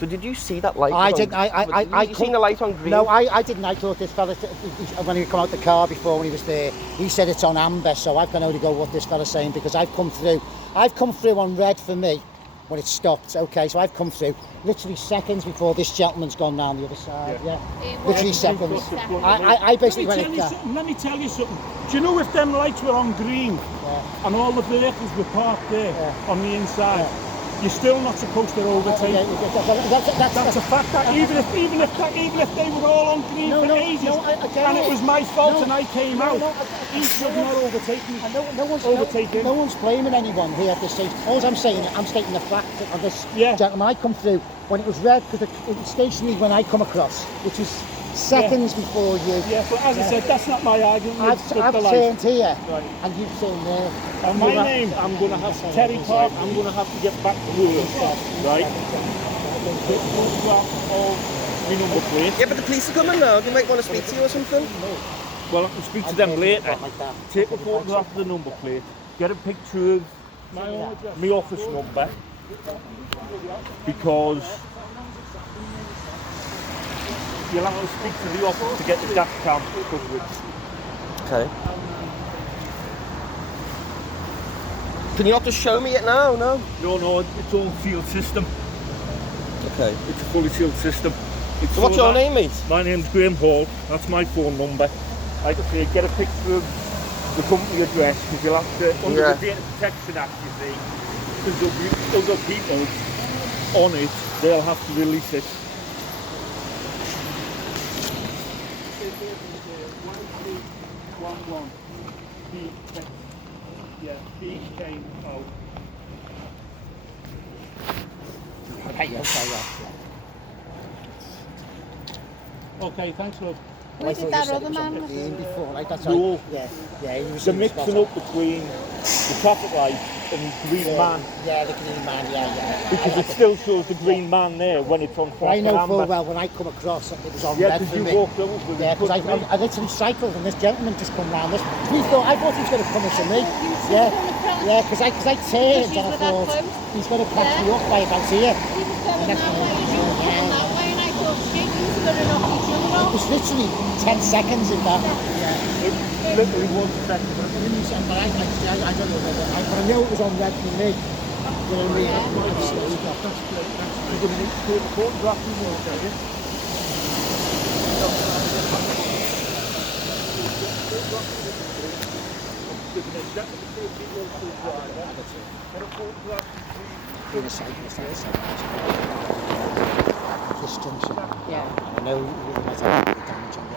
So did you see that light? I didn't. You seen the light on green? No, I didn't. I thought this fella, when he come out the car before when he was there, he said it's on amber. So I can only go what this fella's saying because I've come through on red for me when it stopped. Okay, so I've come through literally seconds before this gentleman's gone round the other side. Yeah, literally seconds. I basically went. Let me tell you something. Do you know if them lights were on green and all the vehicles were parked there on the inside? You're still not supposed to overtake. That's a fact. That even if they were all on green for ages, and it was my fault and I came out, he should not overtake me. No one's blaming anyone here at this stage. All I'm saying, I'm stating the fact that on this gentleman, I come through when it was red because it was stationary when I come across, which is seconds before you. Yeah, but as I said, that's not my argument. I've turned here, and you've turned there. And my name, I'm going to have Terry Park. I'm going to have to get back to work, right? Take a photograph of my number plate. Yeah, but the police are coming now. They might want to speak to you or something. Well, I can speak to them later. Take a photograph of the number plate. Get a picture of my office number. Because you'll have to speak to the office to get the dash cam coverage. Okay. Can you not just show me it now? No, it's all sealed system. Okay. It's a fully sealed system. So what's your name, mate? My name's Graham Hall. That's my phone number. Like I say, get a picture of the company address because you'll have to, under the Data Protection Act, you see, because there'll be other people on it, they'll have to release it. B came out. Okay, thanks, love. Where did that other man before? Like that's no. He was the mixing up between the traffic light and the green man. Yeah, the green man, Because it still shows the green man there when it's on flash. I know full well when I come across it was on red for me. Walked over with because I literally cycled and this gentleman just come round this. I thought he was going to come into me. Yeah, because I turned and I thought he's going to catch me up by about here. It was literally 10 seconds in that. It literally 1 second. I don't know, but I knew it was on red for me. You know what I mean? That's great. You're going to need to take a photograph of me, okay? This junction. Yeah. I know you might have the damage on the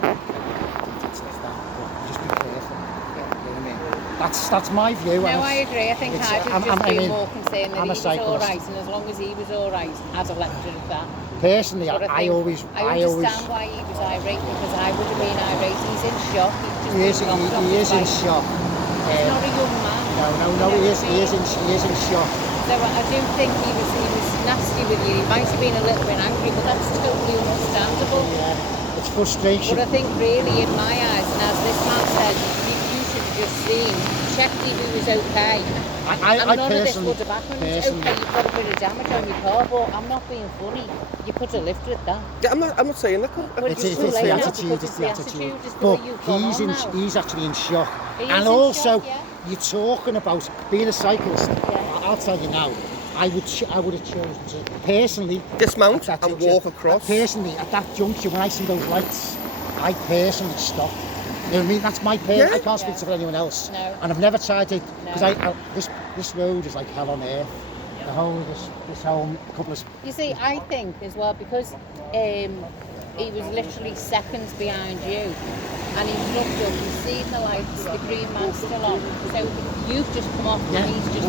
details that, but just be careful. Yeah. You know what I mean? That's my view. No, I agree. I think I'd just be more concerned that he was all right, and as long as he was all right, as a lecturer of that. Personally, I always. I understand why he was irate because I would have been irate. He's in shock. He is in shock. He's not a young man. No, he is in shock. So I do think he was nasty with you. He might have been a little bit angry, but that's totally understandable. Yeah, it's frustration. But I think really in my eyes, and as this man said, you should have just seen, checked if he was okay. I none of this personally, would have happened. It's okay, you've got a bit of damage on your car, but I'm not being funny. You could have lifted that. Yeah, I'm not saying that. It's the attitude. But he's actually in shock. And also, you're talking about being a cyclist. I'll tell you now, I would have chosen to personally dismount and walk across. Personally, at that juncture, when I see those lights, I personally stop. You know what I mean? That's my I can't speak to anyone else. No. And I've never tried it because this road is like hell on earth. The whole this whole couple of. You see, I think as well because he was literally seconds behind you, and he looked up, he's seen the lights, the green man's still on. So you've just come off, and he's just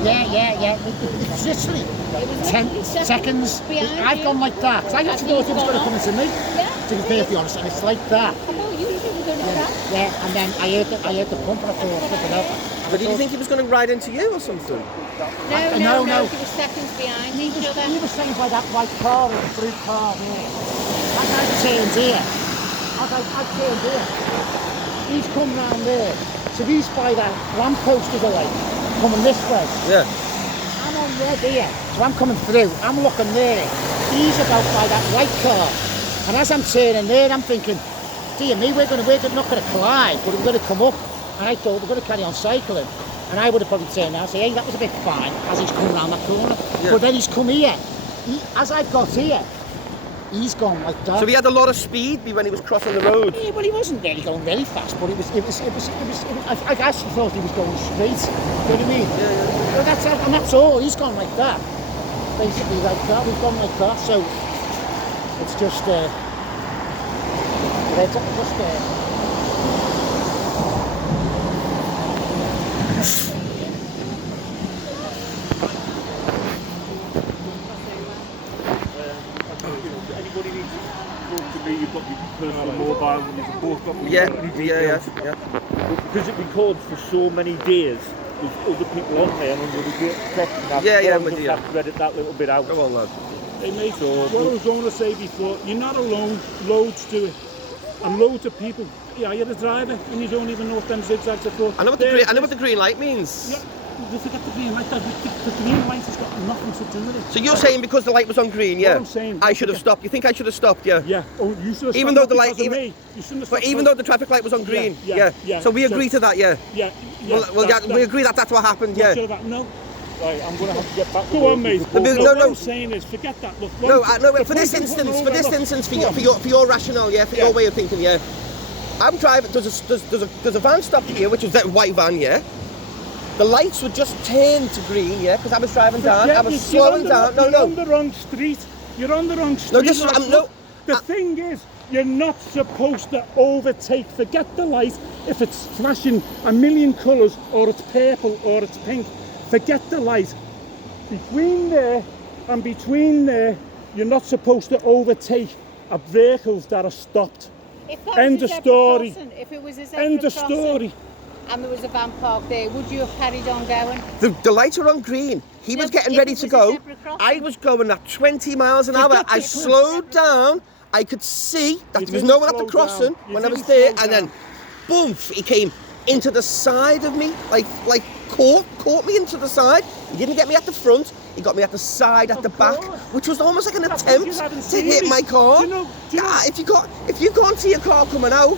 It's literally 10 seconds. I've gone like that. Because I actually thought he was going to come into me. To be perfectly honest, and it's like that. I thought you were going to crash. Yeah, and then I heard the pump and I thought, flipping out. But did you think he was going to ride into you or something? No. He was seconds behind each other. He was saying by that white car or the blue car there. As I turned here, he's come round there. So he's by that lamppost of the light, coming this way. Yeah. I'm I'm on red here. So I'm coming through, I'm looking there. He's about by that white car. And as I'm turning there, I'm thinking, dear me, we're not going to collide, but we're going to come up. And I thought, we're going to carry on cycling. And I would have probably turned around and said, hey, that was a bit fine, as he's coming around that corner. Yeah. But then he's come here. As I've got here, he's gone like that. So he had a lot of speed when he was crossing the road. Yeah, well, he wasn't really going very fast, but I actually thought he was going straight. You know what I mean? Yeah. Well, that's all. He's gone like that. Basically like that. We've gone like that. So it's just Anybody needs to talk to me, you've got your personal mobile, and you've both got Yeah. Because it records for so many days, there's other people on there, and I'm going to get texting that. Yeah, I'm with just you. have to edit that little bit out. Go on, lad. Hey mate, what I was going to say before, you're not alone, loads do it. And loads of people, yeah, you're the driver, and you don't even know what them zigzags are for. I know what the green light means. Yeah. You forget the green light. The green light has got nothing to do with it. So you're saying because the light was on green, yeah? What I'm saying, I should have stopped. You think I should have stopped, yeah? Yeah. Oh, you should have Even stopped though the light, because of me. You shouldn't have stopped. But even though the traffic light was on green, Yeah. So we agree to that, yeah. Yeah. We agree that that's what happened, yeah. No. Right, I'm going to have to get back. Go on, mate. No. What I'm saying is, forget that. Look, For this instance, for your rationale, yeah, for your way of thinking, yeah. I'm driving. There's a van stopped here, which was that white van, yeah. The lights were just turned to green, yeah, because I was driving down. I was slowing down. You're on the wrong street. You're on the wrong street. The thing is, you're not supposed to overtake. Forget the light. If it's flashing a million colours, or it's purple, or it's pink, forget the light. Between there and between there, you're not supposed to overtake vehicles that are stopped. End of story. If it was a zebra End of crossing story. and there was a van parked there, would you have carried on going? The lights were on green. He was getting ready to go. I was going at 20 miles an hour. I slowed down. I could see that there was no one at the crossing when I was there, and then, boom! He came into the side of me, like caught me into the side. He didn't get me at the front. He got me at the side, at the back, which was almost like an attempt to hit my car. If you can't see a car coming out,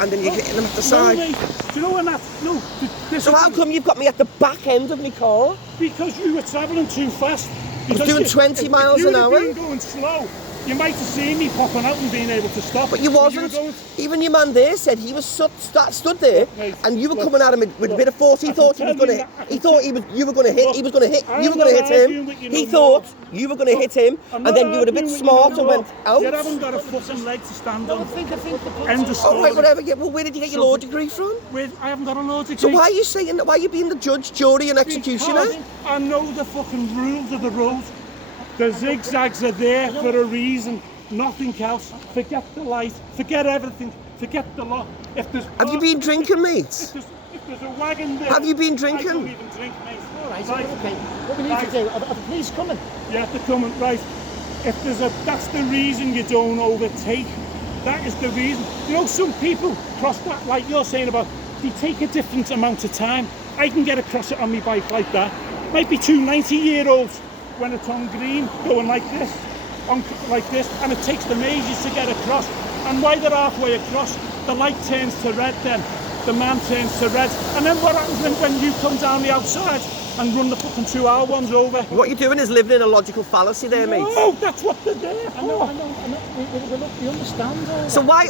and then you're hitting them at the side. Mate, do you know when that? No. So how come you've got me at the back end of my car? Because you were travelling too fast. I was doing 20 miles an hour. If you were going slow, you might have seen me popping out and being able to stop. But you wasn't. Even your man there said he was stood there, and you were coming at him with a bit of force. He thought he was going to. He thought you were going to hit. He was going to hit. You were going to hit him. He thought you were going to hit him, and then you were a bit smart and went out. You haven't got a fucking leg to stand on. End of story. Oh right, whatever. Yeah, well, where did you get your law degree from? I haven't got a law degree. So why are you saying that? Why are you being the judge, jury, and executioner? Because I know the fucking rules of the road. The zigzags are there for a reason. Nothing else. Forget the light. Forget everything. Forget the law. Have you been drinking, mate? If there's a wagon there. Have you been drinking? I don't even drink, mate. All right, okay. What we need to do? Are the police coming? Yeah, they're coming. Right. That's the reason you don't overtake. That is the reason. You know, some people cross that, like you're saying about, they take a different amount of time. I can get across it on my bike like that. Might be two 90-year-olds when it's on green going like this. And it takes them ages to get across, and while they're halfway across, the light turns to red, then the man turns to red, and then what happens when you come down the outside and run the fucking 2-hour ones over? What you're doing is living in a logical fallacy there, mate. No, that's what they're there for. I know. We understand all So why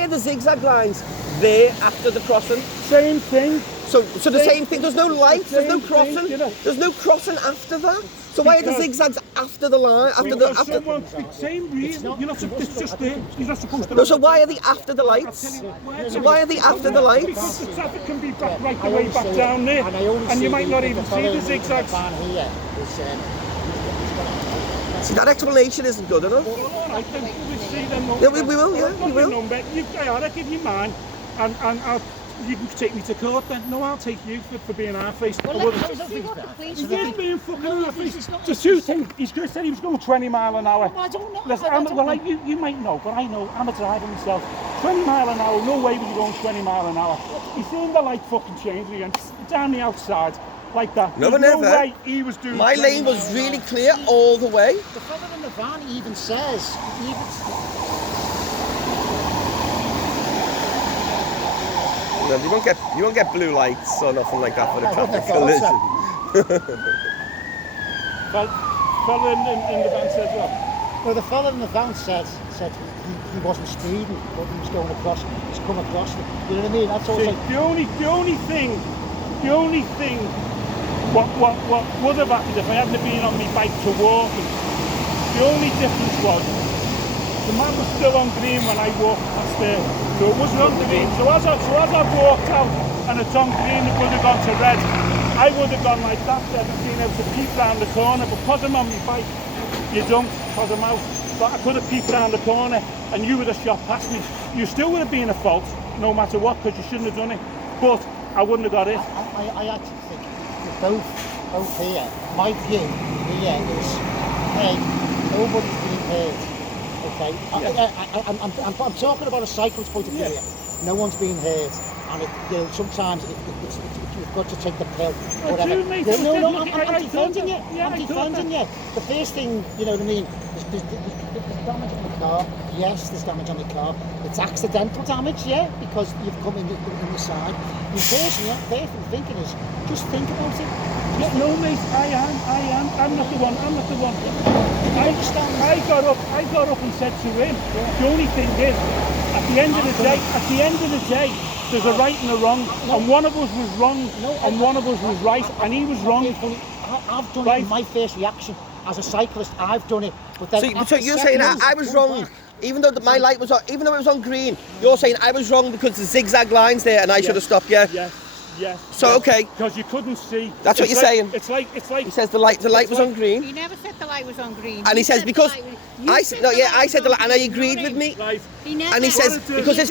are the zigzag lines there after the crossing? Same thing. So the same thing. There's no lights. There's no crossing. There's no crossing after that. So why are the zigzags after the line? Same reason. You're not. It's just there. You're not supposed to. No. So why are they after the lights? So why are they after the lights? Because the traffic can be right the way back down there, and you might not even see the zigzags. See, that explanation isn't good enough. All right, then we'll see them. Yeah, we will. Yeah, we will. I'll give you mine, and you can take me to court then. No, I'll take you for being half-faced. Well, let's see what the police He do. is being fucking half-faced. The two things, he's said he was going 20 mile an hour. I don't know. Listen, you might know, but I know, I'm a driver myself. 20 mile an hour, no way was he going 20 mile an hour. He's seen the light fucking change again, down the outside, like that. No, There's never. No way he was doing. My lane was really clear all the way. The fella in the van even says, No, you won't get blue lights or nothing like that for a traffic collision. Fella in the van says what? well, the fella in the van said he wasn't speeding, but he was going across, he's come across it. You know what I mean? That's all. See, the only thing what would have happened if I hadn't been on my bike to walking, the only difference was the man was still on green when I walked past there. So it wasn't on green. So as I walked out and it's on green, it would have gone to red. I would have gone like that then and been able to peep round the corner. But because I'm on my bike, you don't, because I'm out. But I could have peeped round the corner and you would have shot past me. You still would have been at fault, no matter what, because you shouldn't have done it. But I wouldn't have got it. I actually think we're both here. My view here is, hey, nobody's being hurt. Okay, I'm talking about a cyclist point of view here. No one's being hurt, and sometimes you've got to take the pill. Whatever. No, I'm defending you. I'm defending you. The first thing, you know what I mean, there's damage on the car. Yes, there's damage on the car. It's accidental damage, yeah, because you've come in the side. The first thinking is, just think about it. No, mate, I am. I'm not the one. I got up and said to him, the only thing is, at the end of the day, there's a right and a wrong, and one of us was wrong, and one of us was right, and he was wrong. I've done it in my first reaction. As a cyclist, I've done it. But then so you're saying I was wrong, back. even though my light was on, even though it was on green. You're saying I was wrong because the zigzag lines there, and I should have stopped. Yeah. Yes. So okay. Because you couldn't see. That's what you're saying. It's like. He says the light was on green. He never said the light was on green. And he says because I said no, yeah, I said the light, and he agreed with me. Right. And he says because his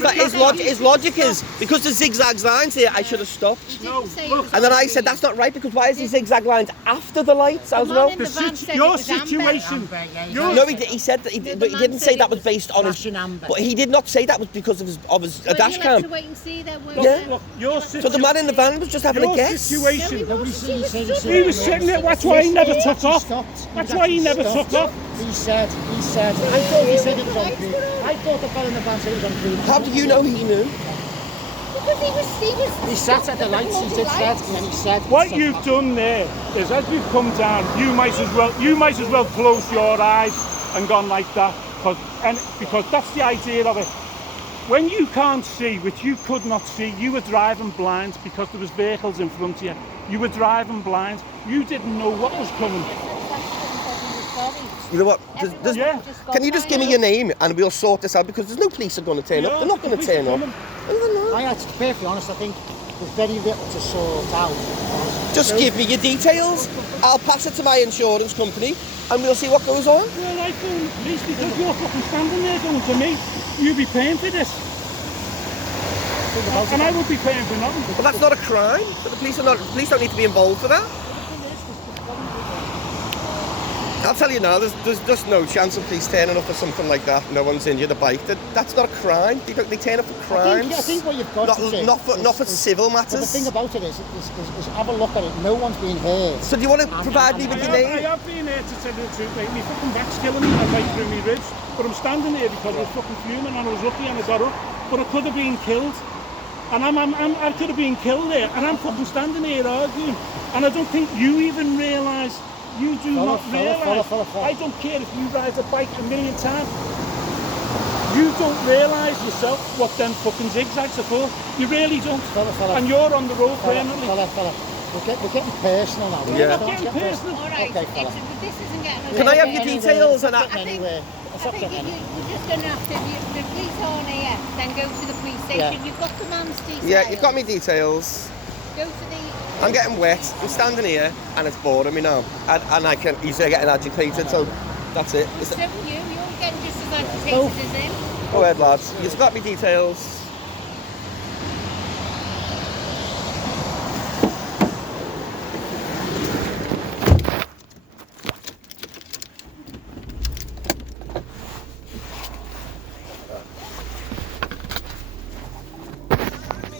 logic is because the zigzag lines here, I should have stopped. And then I said that's not right because why is the zigzag lines after the lights as well? Your situation. No, he said that, but he didn't say that was based on his. But he did not say that was because of his dash cam. Look, your situation. So the man in the van was just having a guess. Situation. He was sitting there. That's why he never took off. That's why he never took off. He said. I thought he said it was on green. I thought the fellow in the van said it was on green. How do you know he knew? Because he sat at the lights. He said, and then he said. What you've done there is, as we've come down, you might as well close your eyes and gone like that, because that's the idea of it. When you can't see, which you could not see, you were driving blind because there was vehicles in front of you. You were driving blind. You didn't know what was coming. You know what? Can you just give me your name and we'll sort this out because there's no police are going to turn up. They're not going to turn up. I have to be perfectly honest. I think there's very little to sort out. Just give me your details. I'll pass it to my insurance company and we'll see what goes on. Well, I phone the police because you're fucking standing there going to me, you'll be paying for this. And I would be paying for nothing. But that's not a crime. But the police don't need to be involved for that. I'll tell you now, there's just no chance of police turning up for something like that. No one's injured a bike. That's not a crime. They turn up for crimes. I think what you've got to do not for civil matters. But the thing about it is have a look at it. No one's being hurt. So do you want to provide me with your name? I have been here to tell you the truth, mate. My fucking back's killing me and I right through my ribs. But I'm standing here because I was fucking fuming and I was lucky and I got up. But I could have been killed. And I could have been killed there. And I'm fucking standing here arguing. And I don't think you even realise. You do not realise. I don't care if you ride a bike a million times. You don't realise yourself what them fucking zigzags are for. You really don't. And you're on the road permanently. We're getting personal now. We're not getting personal. All right. Okay, this isn't getting. Can I have your details? And I think you're just going to have to. The police aren't here. Then go to the police station. You've got the man's details. Yeah, you've got me details. Go to the. I'm getting wet. I'm standing here and it's boring me now. And I can easily getting agitated, so that's it. So you're getting just as agitated as him. Go ahead, lads. You've got me details.